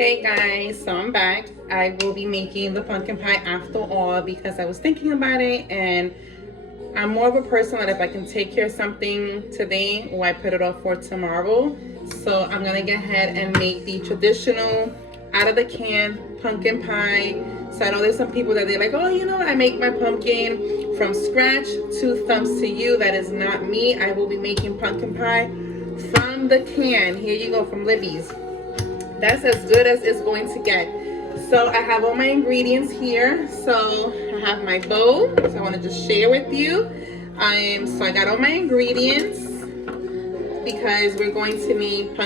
Hey guys, so I'm back. I will be making the pumpkin pie after all because I was thinking about it, and I'm more of a person that if I can take care of something today, or I put it off for tomorrow. So I'm gonna go ahead and make the traditional out of the can pumpkin pie. So I know there's some people that they're like, oh, I make my pumpkin from scratch. Two thumbs to you. That is not me. I will be making pumpkin pie from the can. Here you go, from Libby's. That's as good as it's going to get. So I have all my ingredients here. So I have my bowl, so I want to just share with you. So I got all my ingredients because we're going to need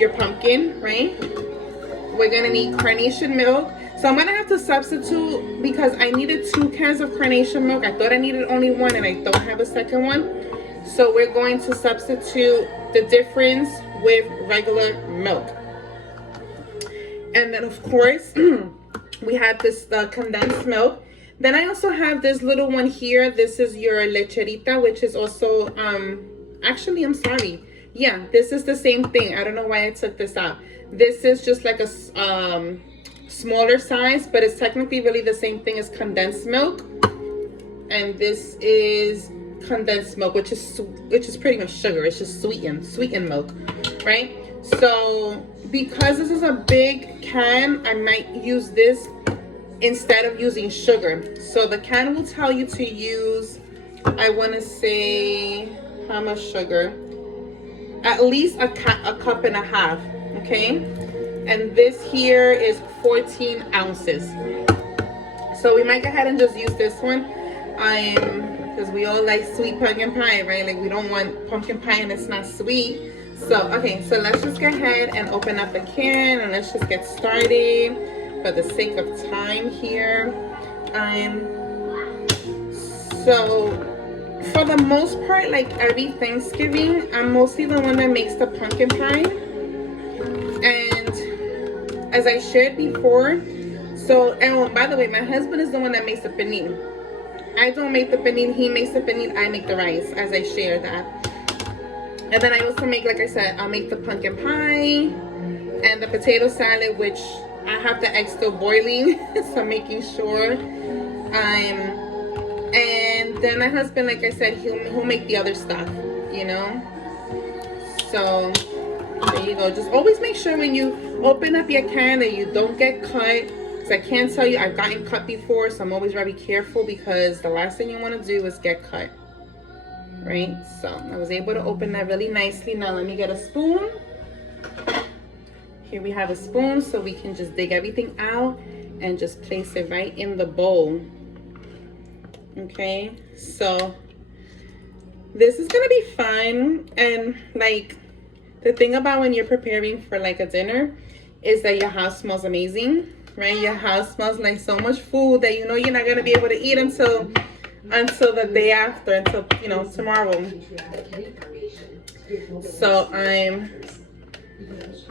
your pumpkin, right? We're gonna need carnation milk. So I'm gonna have to substitute because I needed 2 cans of carnation milk. I thought I needed only 1 and I don't have a second one. So we're going to substitute the difference with regular milk. And then of course, we have this condensed milk. Then I also have this little one here. This is your lecherita, which is also, actually, I'm sorry. Yeah, this is the same thing. I don't know why I took this out. This is just like a smaller size, but it's technically really the same thing as condensed milk. And this is condensed milk, which is pretty much sugar. It's just sweetened milk, right? So because this is a big can, I might use this instead of using sugar. So the can will tell you to use, I want to say, how much sugar? At least a cup and a half, okay? And this here is 14 ounces. So we might go ahead and just use this one. Because we all like sweet pumpkin pie, right? Like we don't want pumpkin pie and it's not sweet. So, okay, so let's just go ahead and open up the can and let's just get started for the sake of time here. So for the most part, like every Thanksgiving, I'm mostly the one that makes the pumpkin pie. And as I shared before, and by the way, my husband is the one that makes the panin. I don't make the panin, he makes the panin, I make the rice, as I share that. And then I also make, like I said, I'll make the pumpkin pie and the potato salad, which I have the eggs still boiling, so I'm making sure. And then my husband, like I said, he'll make the other stuff, So there you go. Just always make sure when you open up your can that you don't get cut. Because I can't tell you, I've gotten cut before, so I'm always very careful because the last thing you want to do is get cut. Right, so I was able to open that really nicely. Now let me get a spoon. Here we have a spoon, so we can just dig everything out and just place it right in the bowl. Okay, so this is gonna be fun. And like the thing about when you're preparing for like a dinner is that your house smells amazing, right? Your house smells like so much food that you're not gonna be able to eat until the day after, until tomorrow. So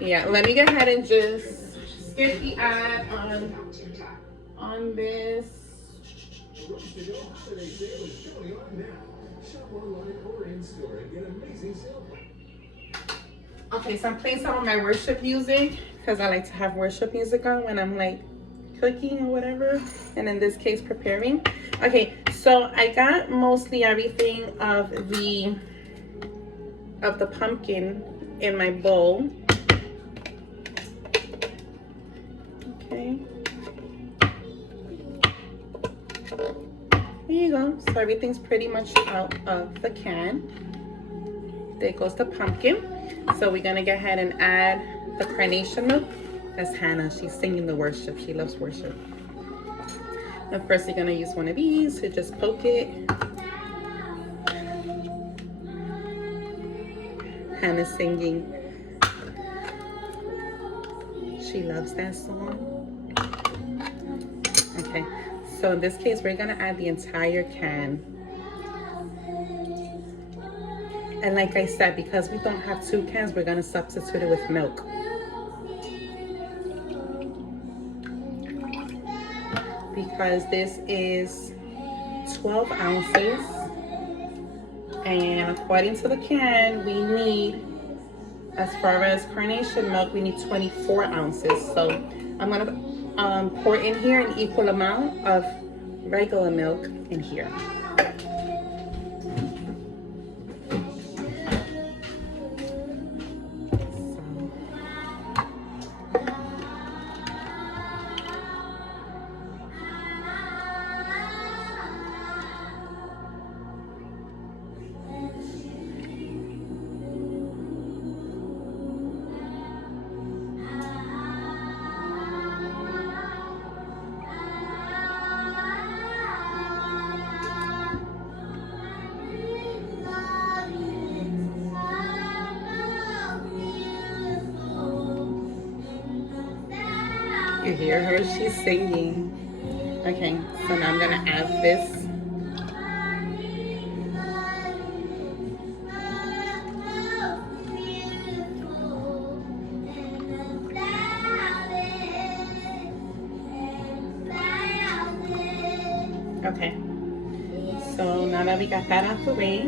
let me go ahead and just skip the ad on this. Okay, so I'm playing some of my worship music because I like to have worship music on when I'm like cooking or whatever, and in this case preparing. Okay, so I got mostly everything of the pumpkin in my bowl. Okay, there you go. So everything's pretty much out of the can. There goes the pumpkin. So we're gonna go ahead and add the carnation milk. That's Hannah. She's singing the worship. She loves worship. And first, you're gonna use one of these to just poke it. Hannah's singing. She loves that song. Okay, so in this case, we're gonna add the entire can. And like I said, because we don't have 2 cans, we're gonna substitute it with milk. Because this is 12 ounces, and according to the can, we need As far as carnation milk, we need 24 ounces. So I'm gonna pour in here an equal amount of regular milk in here. You hear her? She's singing. Okay, so now I'm gonna add this. Okay, so now that we got that out the way,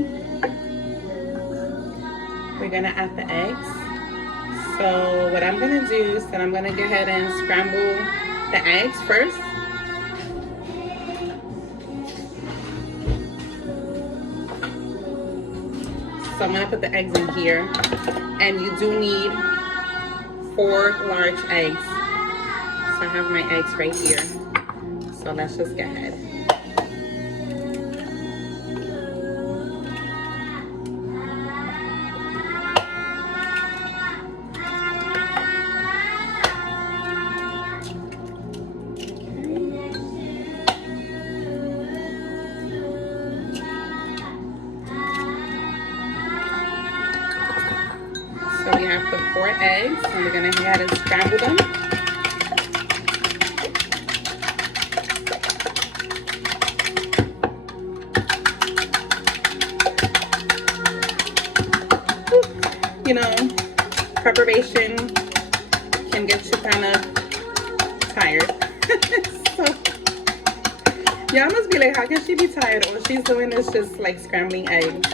we're gonna add the eggs. So what I'm gonna do is that I'm gonna go ahead and scramble the eggs first. So I'm gonna put the eggs in here, and you do need 4 large eggs. So I have my eggs right here. So let's just get ahead. So we have the 4 eggs, and we're gonna go ahead and scramble them. You know, preparation can get you kind of tired. So y'all must be like, how can she be tired? All she's doing is just like scrambling eggs.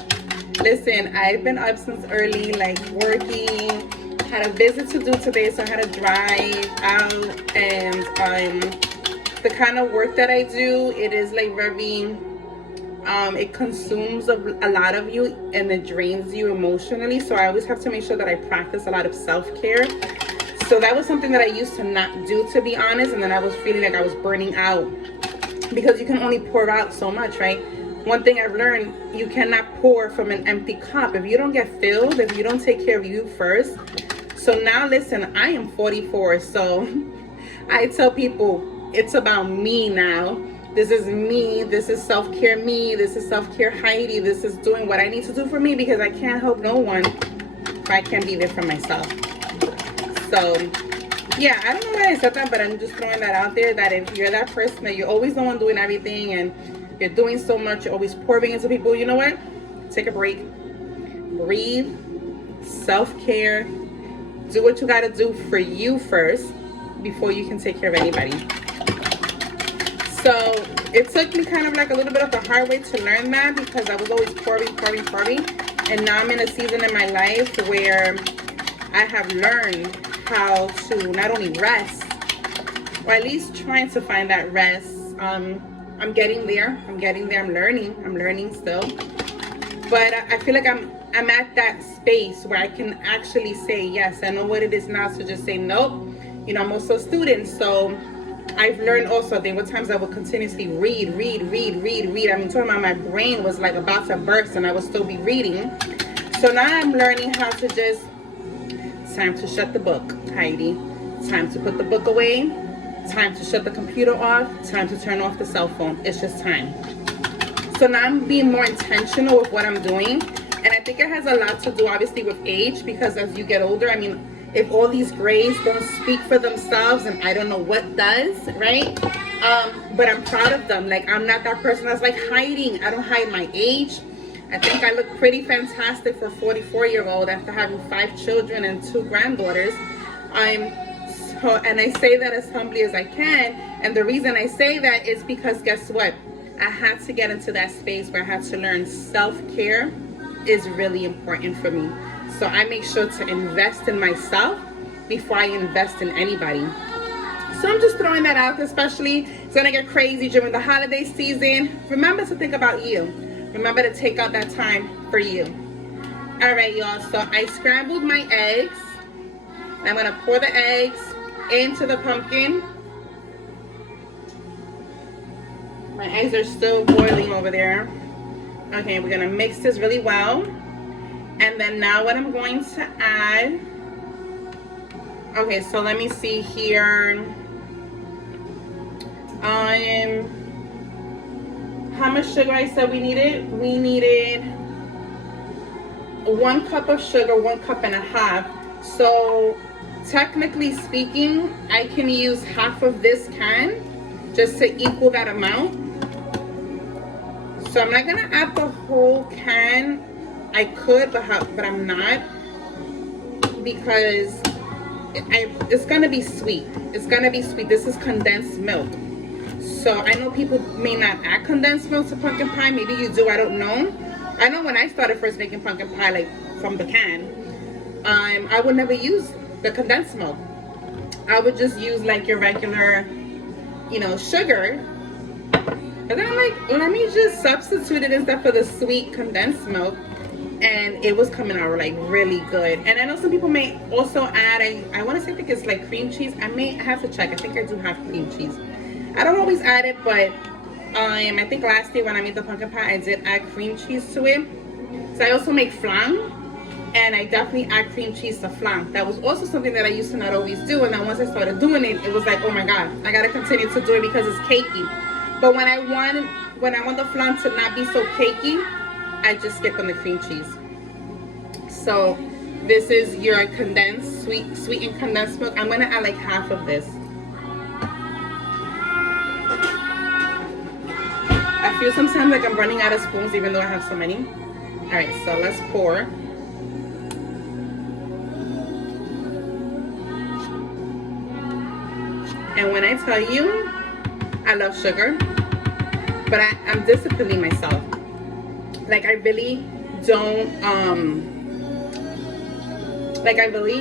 Listen, I've been up since early, like working, had a visit to do today, so I had to drive out, and the kind of work that I do, it is like very, it consumes a lot of you, and it drains you emotionally, so I always have to make sure that I practice a lot of self-care. So that was something that I used to not do, to be honest, and then I was feeling like I was burning out, because you can only pour out so much, right? One thing I've learned, you cannot pour from an empty cup. If you don't get filled, if you don't take care of you first. So now listen, I am 44, so I tell people it's about me now. This is me, this is self-care me, this is self-care Heidi, this is doing what I need to do for me, because I can't help no one if I can't be there for myself. So yeah, I don't know why I said that, but I'm just throwing that out there, that if you're that person that you're always the one doing everything, and you're doing so much, you're always pouring into people, you know what? Take a break, breathe, self-care, do what you gotta do for you first before you can take care of anybody. So it took me kind of like a little bit of the hard way to learn that, because I was always pouring. And now I'm in a season in my life where I have learned how to not only rest, or at least trying to find that rest. I'm getting there. I'm learning still. But I feel like I'm at that space where I can actually say yes. I know what it is now to just say nope. You know, I'm also a student, so I've learned also. There were times I would continuously read. I mean, talking about my brain was like about to burst, and I would still be reading. So now I'm learning how to just, time to shut the book, Heidi. Time to put the book away. Time to shut the computer off. Time to turn off the cell phone. It's just time. So now I'm being more intentional with what I'm doing. And I think it has a lot to do, obviously, with age, because as you get older, I mean, if all these grays don't speak for themselves, and I don't know what does, right? But I'm proud of them. Like, I'm not that person that's like hiding. I don't hide my age. I think I look pretty fantastic for a 44-year-old after having 5 children and 2 granddaughters. And I say that as humbly as I can. And the reason I say that is because guess what? I had to get into that space where I had to learn self-care is really important for me. So So I make sure to invest in myself before I invest in anybody. So I'm just throwing that out, especially it's gonna get crazy during the holiday season. Remember to think about you. Remember to take out that time for you. All right, y'all, so I scrambled my eggs. I'm gonna pour the eggs into the pumpkin. My eggs are still boiling over there. Okay, we're gonna mix this really well. And then now what I'm going to add, okay, so let me see here. How much sugar I said we needed? We needed 1 cup of sugar, 1.5 cups. So technically speaking, I can use half of this can just to equal that amount. So I'm not gonna add the whole can. I could, but I'm not, because it's gonna be sweet. It's gonna be sweet. This is condensed milk. So I know people may not add condensed milk to pumpkin pie. Maybe you do, I don't know. I know when I started first making pumpkin pie, like from the can, I would never use the condensed milk. I would just use like your regular, you know, sugar. And then I'm like, let me just substitute it instead for the sweet condensed milk. And it was coming out like really good. And I know some people may also add, I want to say, I think it's like cream cheese. I may have to check. I think I do have cream cheese. I don't always add it, but I think last year when I made the pumpkin pie, I did add cream cheese to it. So I also make flan, and I definitely add cream cheese to flan. That was also something that I used to not always do, and then once I started doing it, it was like, oh my god, I gotta continue to do it because it's cakey. But when I want the flan to not be so cakey, I just skip on the cream cheese. So this is your condensed, sweetened condensed milk. I'm gonna add like half of this. I feel sometimes like I'm running out of spoons even though I have so many. All right, so let's pour. And when I tell you, I love sugar, but I'm disciplining myself. Like I really don't, like I really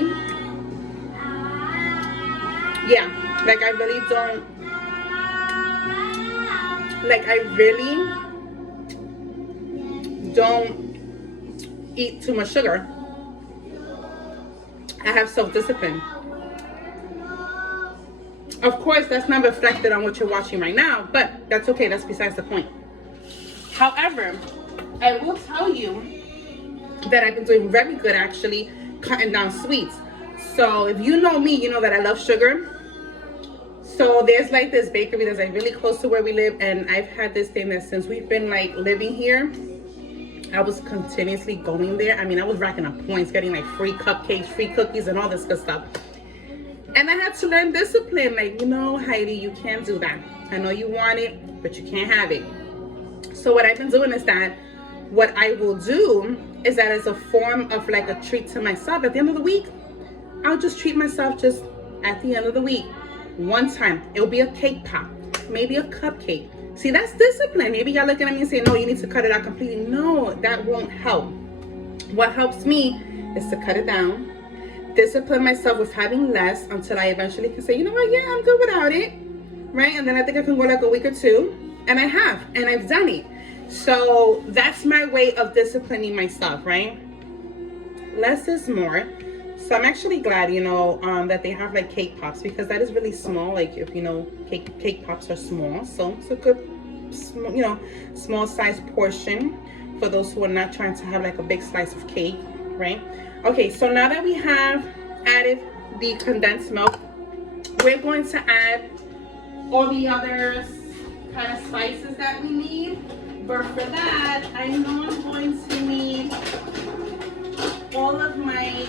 don't eat too much sugar. I have self-discipline. Of course, that's not reflected on what you're watching right now, but that's okay. That's besides the point. However, I will tell you that I've been doing very good actually cutting down sweets. So if you know me, you know that I love sugar. So there's like this bakery that's like really close to where we live, and I've had this thing that since we've been like living here, I was continuously going there. I mean, I was racking up points, getting like free cupcakes, free cookies, and all this good stuff. And I had to learn discipline. Like, you know, Heidi, you can't do that. I know you want it, but you can't have it. So what I've been doing is that what I will do is that as a form of like a treat to myself at the end of the week, I'll just treat myself just at the end of the week. One time, it'll be a cake pop, maybe a cupcake. See, that's discipline. Maybe y'all looking at me and saying, no, you need to cut it out completely. No, that won't help. What helps me is to cut it down, discipline myself with having less until I eventually can say, you know what, yeah, I'm good without it, right? And then I think I can go like a week or two, and I have, and I've done it. So that's my way of disciplining myself, right? Less is more. So I'm actually glad, you know, that they have like cake pops, because that is really small. Like, if you know, cake pops are small, so it's a good, you know, small size portion for those who are not trying to have like a big slice of cake, right? Okay, so now that we have added the condensed milk, we're going to add all the other kind of spices that we need. But for that, I know I'm going to need all of my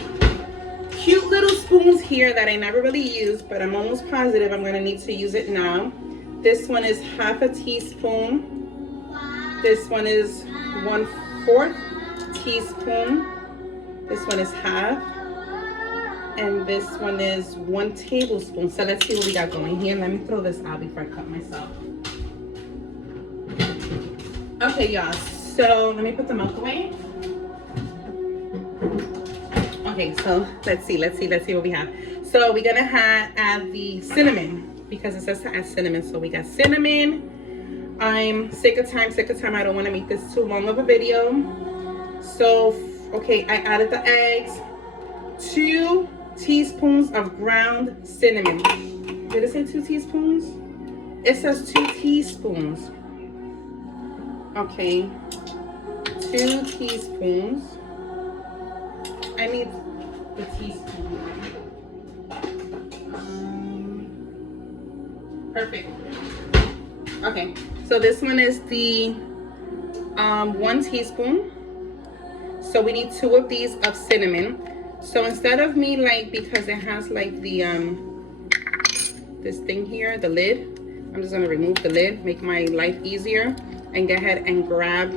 cute little spoons here that I never really use, but I'm almost positive I'm going to need to use it now. This one is half a teaspoon. This one is 1/4 teaspoon. This one is half. And this one is 1 tablespoon. So let's see what we got going here. Let me throw this out before I cut myself. Okay, y'all. So let me put the milk away. Okay, so let's see what we have. So we're gonna add the cinnamon because it says to add cinnamon. So we got cinnamon. I'm sick of time. I don't want to make this too long of a video. So, okay, I added the eggs. 2 teaspoons of ground cinnamon. Did it say 2 teaspoons? It says 2 teaspoons. Okay, 2 teaspoons. I need the teaspoon. Perfect. Okay, so this one is the 1 teaspoon. So we need 2 of these of cinnamon. So instead of me because it has like the this thing here, the lid, I'm just gonna remove the lid, make my life easier, and go ahead and grab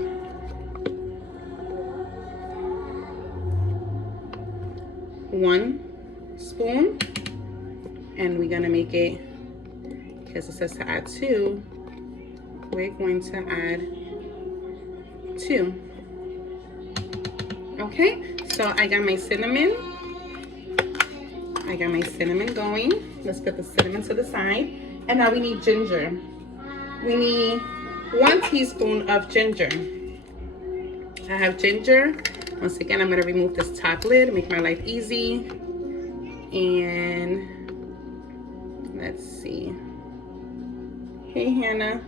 one spoon, and we're gonna make it, because it says to add 2, we're going to add 2. Okay, so I got my cinnamon. Going. Let's put the cinnamon to the side. And now we need ginger. We need 1 teaspoon of ginger. I have ginger. Once again, I'm gonna remove this top lid, make my life easy. And let's see. Hey, Hannah.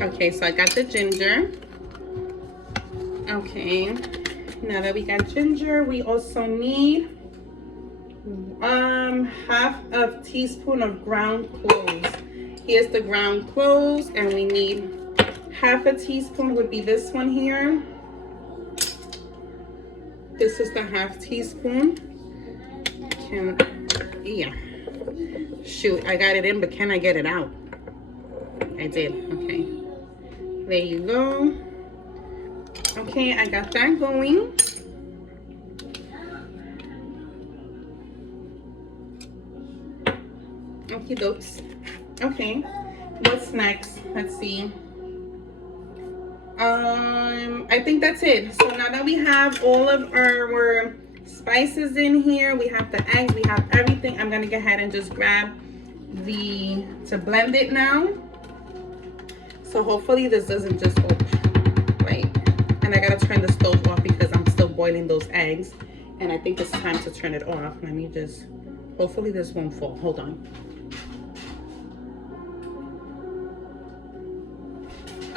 Okay, so I got the ginger. Okay, now that we got ginger, we also need half a teaspoon of ground cloves. Here's the ground cloves, and we need half a teaspoon would be this one here. This is the half teaspoon. Yeah. Shoot, I got it in, but can I get it out? I did. Okay. There you go. Okay, I got that going. Okie dokes. Okay, what's next? Let's see. I think that's it. So now that we have all of our spices in here, we have the eggs, we have everything, I'm gonna go ahead and just grab to blend it now. So hopefully this doesn't just open, right? And I gotta turn the stove off because I'm still boiling those eggs. And I think it's time to turn it off. Let me just, hopefully this won't fall. Hold on.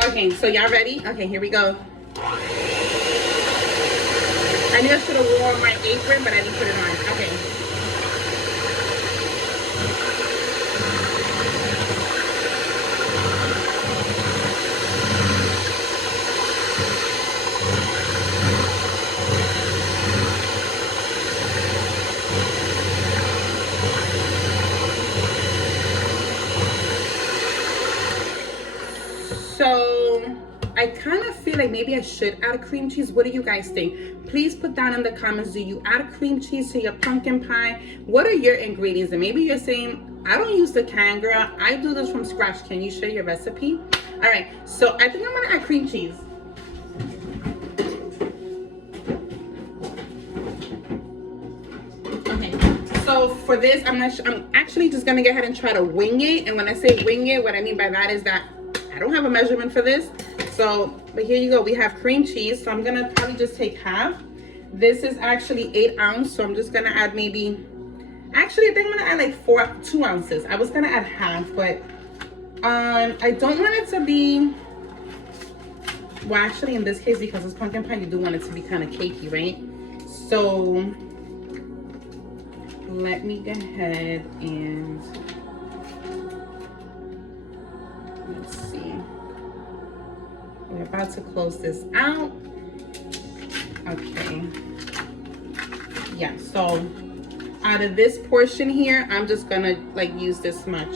Okay, so y'all ready? Okay, here we go. I knew I should have worn my apron, but I didn't put it on. Okay. So I kind of feel like maybe I should add cream cheese. What do you guys think? Please put down in the comments, do you add cream cheese to your pumpkin pie? What are your ingredients? And maybe you're saying, I don't use the can, girl. I do this from scratch. Can you share your recipe? All right, so I think I'm gonna add cream cheese. Okay, so for this, I'm actually just gonna go ahead and try to wing it. And when I say wing it, what I mean by that is that I don't have a measurement for this. So, but here you go. We have cream cheese. So I'm going to probably just take half. This is actually 8 ounces. So I'm just going to add maybe, actually I think I'm going to add like 2 ounces. I was going to add half, but I don't want it to be, well, actually in this case, because it's pumpkin pie, you do want it to be kind of cakey, right? So let me go ahead and let's see. We're about to close this out. Okay. Yeah, so out of this portion here, I'm just gonna use this much.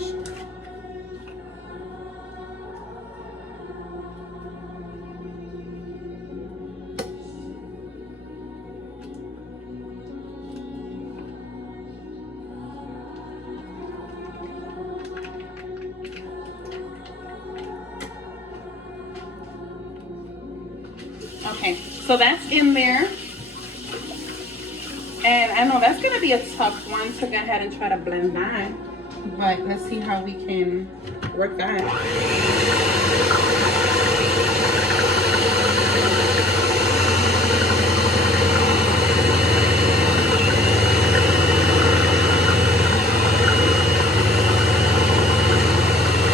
Okay, so that's in there. And I know that's gonna be a tough one to go ahead and try to blend that. But let's see how we can work that.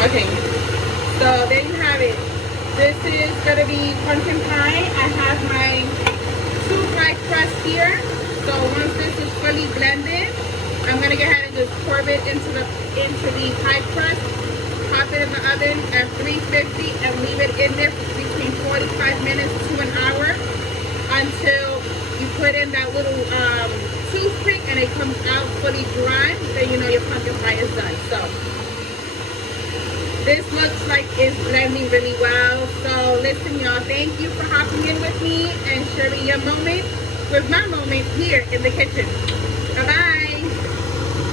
Okay, so there you have it. This is gonna be pumpkin pie. I have my 2 pie crust here. So once this is fully blended, I'm gonna go ahead and just pour it into the pie crust, pop it in the oven at 350 and leave it in there for between 45 minutes to an hour until you put in that little toothpick and it comes out fully dry. Then you know your pumpkin pie is done. So this looks like it's blending really well. So listen, y'all, thank you for hopping in with me and sharing your moment with my moment here in the kitchen.